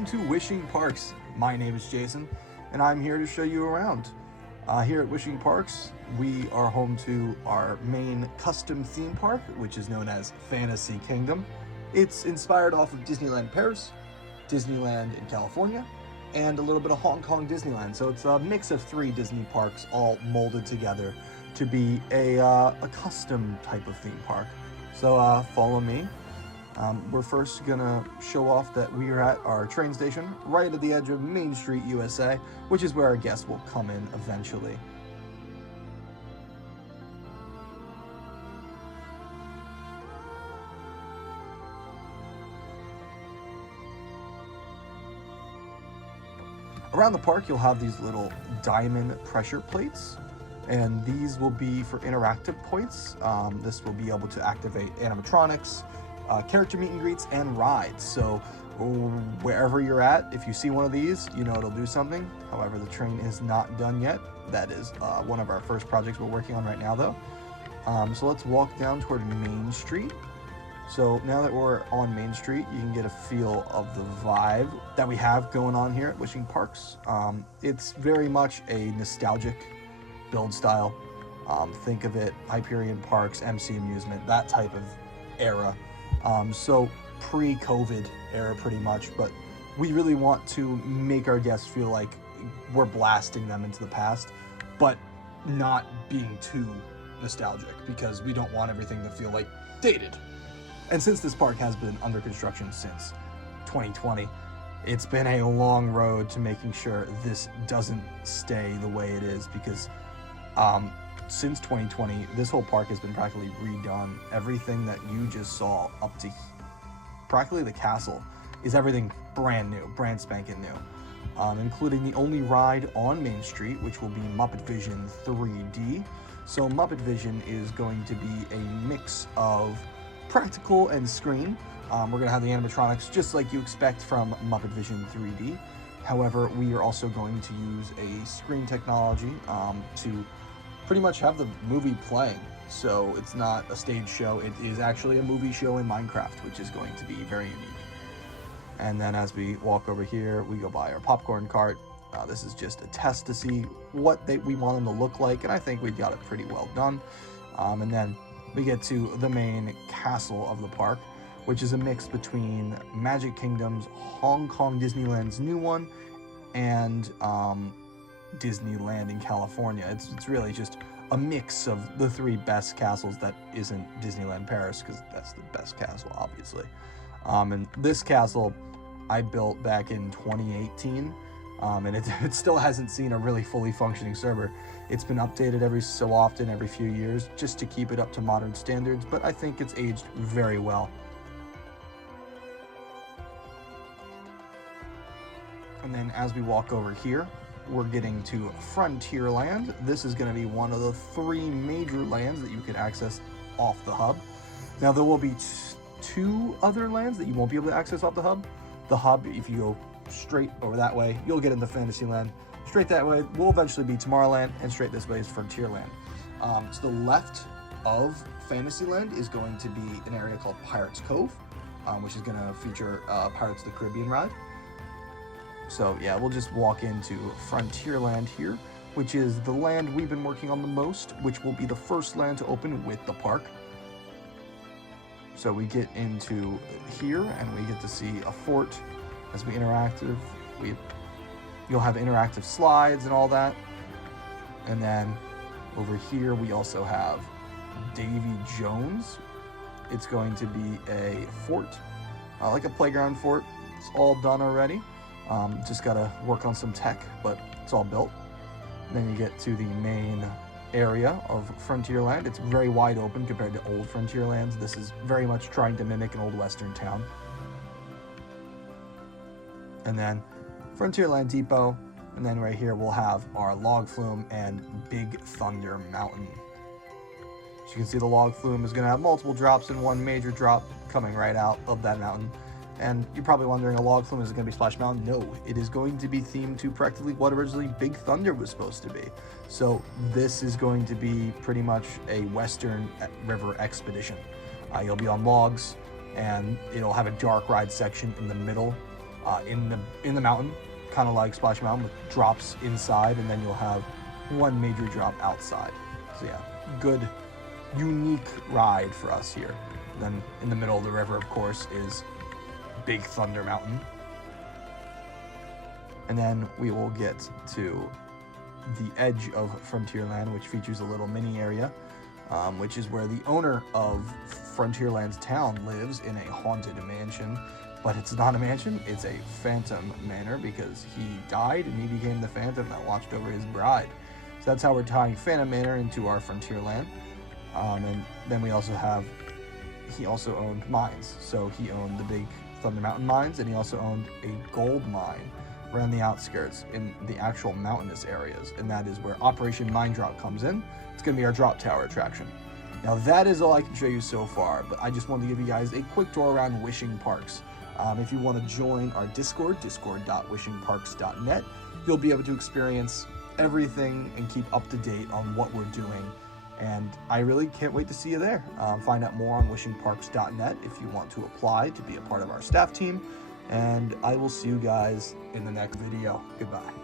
Welcome to Wishing Parks. My name is Jason, and I'm here to show you around. Here at Wishing Parks, we are home to our main custom theme park, which is known as Fantasy Kingdom. It's inspired off of Disneyland Paris, Disneyland in California, and a little bit of Hong Kong Disneyland. So it's a mix of three Disney parks all molded together to be a custom type of theme park. So follow me. We're first gonna show off that we are at our train station right at the edge of Main Street, USA, which is where our guests will come in eventually. Around the park, you'll have these little diamond pressure plates, and these will be for interactive points. This will be able to activate animatronics, character meet and greets, and rides. So wherever you're at, if you see one of these, you know it'll do something. However, the train is not done yet. That is one of our first projects we're working on right now, though. So let's walk down toward Main Street. So now that we're on Main Street, you can get a feel of the vibe that we have going on here at Wishing Parks. It's very much a nostalgic build style. Think of it Hyperion Parks, MC Amusement, that type of era. So pre-COVID era pretty much, but we really want to make our guests feel like we're blasting them into the past, but not being too nostalgic, because we don't want everything to feel like dated. And since this park has been under construction since 2020, it's been a long road to making sure this doesn't stay the way it is, because since 2020, this whole park has been practically redone. Everything that you just saw up to practically the castle is everything brand new, brand spanking new, including the only ride on Main Street, which will be Muppet Vision 3D. So Muppet Vision is going to be a mix of practical and screen. We're going to have the animatronics just like you expect from Muppet Vision 3D. However, we are also going to use a screen technology to pretty much have the movie playing. So it's not a stage show, it is actually a movie show in Minecraft, which is going to be very unique. And then as we walk over here, we go by our popcorn cart. This is just a test to see what we want them to look like, and I think we've got it pretty well done. And then we get to the main castle of the park, which is a mix between Magic Kingdom's Hong Kong Disneyland's new one and Disneyland in California. It's really just a mix of the three best castles that isn't Disneyland Paris, because that's the best castle, obviously. And this castle I built back in 2018, and it still hasn't seen a really fully functioning server. It's been updated every so often, every few years, just to keep it up to modern standards, but I think it's aged very well. And then as we walk over here, we're getting to Frontierland. This is going to be one of the three major lands that you can access off the hub. Now there will be two other lands that you won't be able to access off the hub. The hub, if you go straight over that way, you'll get into Fantasyland. Straight that way will eventually be Tomorrowland, and straight this way is Frontierland. To the left of Fantasyland is going to be an area called Pirates Cove, which is going to feature Pirates of the Caribbean ride. So yeah, we'll just walk into Frontierland here, which is the land we've been working on the most, which will be the first land to open with the park. So we get into here and we get to see a fort as we interactive. You'll have interactive slides and all that. And then over here we also have Davy Jones. It's going to be a fort, like a playground fort. It's all done already. Just gotta work on some tech, but it's all built. And then you get to the main area of Frontierland. It's very wide open compared to old Frontierlands. This is very much trying to mimic an old Western town. And then Frontierland Depot, and then right here we'll have our log flume and Big Thunder Mountain. As you can see, the log flume is going to have multiple drops and one major drop coming right out of that mountain. And you're probably wondering, a log flume, is it going to be Splash Mountain? No, it is going to be themed to practically what originally Big Thunder was supposed to be. So this is going to be pretty much a Western river expedition. You'll be on logs, and it'll have a dark ride section in the middle in the mountain, kind of like Splash Mountain, with drops inside, and then you'll have one major drop outside. So yeah, good, unique ride for us here. And then in the middle of the river, of course, is Big Thunder Mountain. And then we will get to the edge of Frontierland, which features a little mini area, which is where the owner of Frontierland's town lives in a haunted mansion. But it's not a mansion, it's a phantom manor, because he died and he became the phantom that watched over his bride. So that's how we're tying Phantom Manor into our Frontierland. And then we also have, he also owned mines. So he owned the Big Thunder Mountain mines, and he also owned a gold mine around the outskirts in the actual mountainous areas. And that is where Operation Mine Drop comes in. It's gonna be our drop tower attraction. Now that is all I can show you so far, but I just wanted to give you guys a quick tour around Wishing Parks. If you want to join our Discord, discord.wishingparks.net, you'll be able to experience everything and keep up to date on what we're doing. And I really can't wait to see you there. Find out more on wishingparks.net if you want to apply to be a part of our staff team. And I will see you guys in the next video. Goodbye.